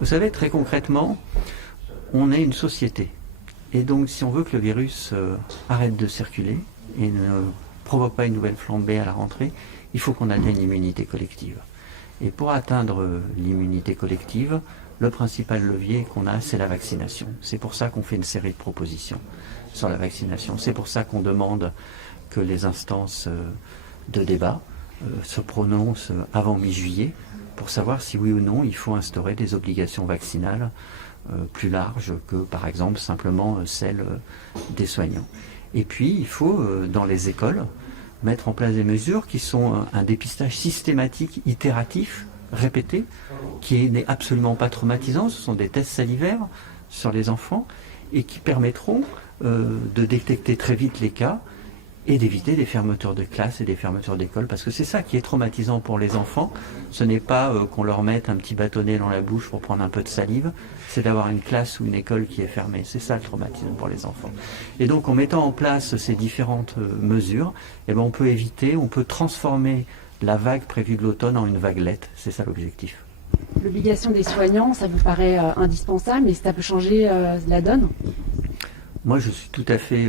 Vous savez, très concrètement, on est une société. Et donc, si on veut que le virus arrête de circuler et ne provoque pas une nouvelle flambée à la rentrée, il faut qu'on atteigne l'immunité collective. Et pour atteindre l'immunité collective, le principal levier qu'on a, c'est la vaccination. C'est pour ça qu'on fait une série de propositions sur la vaccination. C'est pour ça qu'on demande que les instances de débat se prononcent avant mi-juillet pour savoir si oui ou non il faut instaurer des obligations vaccinales plus larges que par exemple simplement celles des soignants. Et puis il faut dans les écoles mettre en place des mesures qui sont un dépistage systématique, itératif, répété, qui n'est absolument pas traumatisant. Ce sont des tests salivaires sur les enfants et qui permettront de détecter très vite les cas et d'éviter des fermetures de classe et des fermetures d'école, parce que c'est ça qui est traumatisant pour les enfants. Ce n'est pas qu'on leur mette un petit bâtonnet dans la bouche pour prendre un peu de salive, c'est d'avoir une classe ou une école qui est fermée. C'est ça le traumatisme pour les enfants. Et donc en mettant en place ces différentes mesures, eh ben, on peut éviter, on peut transformer la vague prévue de l'automne en une vaguelette. C'est ça l'objectif. L'obligation des soignants, ça vous paraît indispensable, mais ça peut changer la donne ? Moi, je suis tout à fait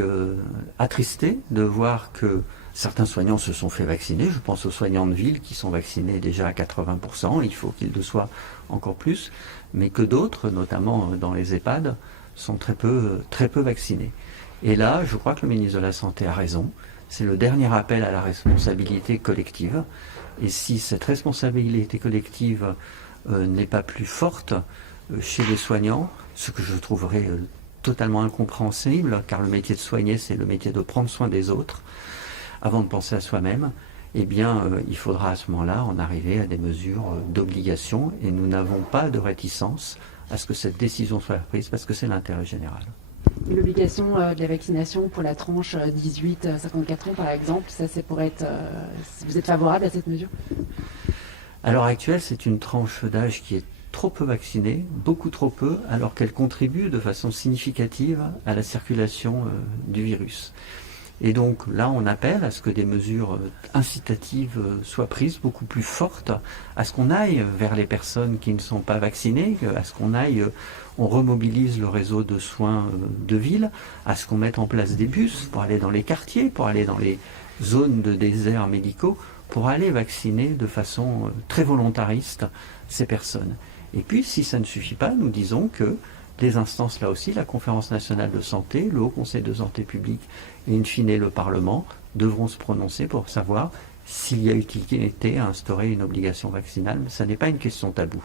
attristé de voir que certains soignants se sont fait vacciner. Je pense aux soignants de ville qui sont vaccinés déjà à 80%. Il faut qu'ils le soient encore plus. Mais que d'autres, notamment dans les EHPAD, sont très peu vaccinés. Et là, je crois que le ministre de la Santé a raison. C'est le dernier appel à la responsabilité collective. Et si cette responsabilité collective n'est pas plus forte chez les soignants, ce que je trouverais totalement incompréhensible, car le métier de soigner, c'est le métier de prendre soin des autres, avant de penser à soi-même, eh bien, il faudra à ce moment-là en arriver à des mesures d'obligation, et nous n'avons pas de réticence à ce que cette décision soit prise, parce que c'est l'intérêt général. L'obligation de la vaccination pour la tranche 18-54 ans, par exemple, ça c'est pour être... vous êtes favorable à cette mesure ? À l'heure actuelle, c'est une tranche d'âge qui est trop peu vaccinée, beaucoup trop peu, alors qu'elle contribue de façon significative à la circulation du virus. Et donc là, on appelle à ce que des mesures incitatives soient prises, beaucoup plus fortes, à ce qu'on aille vers les personnes qui ne sont pas vaccinées, à ce qu'on aille, on remobilise le réseau de soins de ville, à ce qu'on mette en place des bus pour aller dans les quartiers, pour aller dans les zones de déserts médicaux, pour aller vacciner de façon très volontariste ces personnes. Et puis, si ça ne suffit pas, nous disons que les instances, là aussi, la Conférence nationale de santé, le Haut Conseil de santé publique et in fine le Parlement, devront se prononcer pour savoir s'il y a utilité à instaurer une obligation vaccinale. Mais ça n'est pas une question taboue.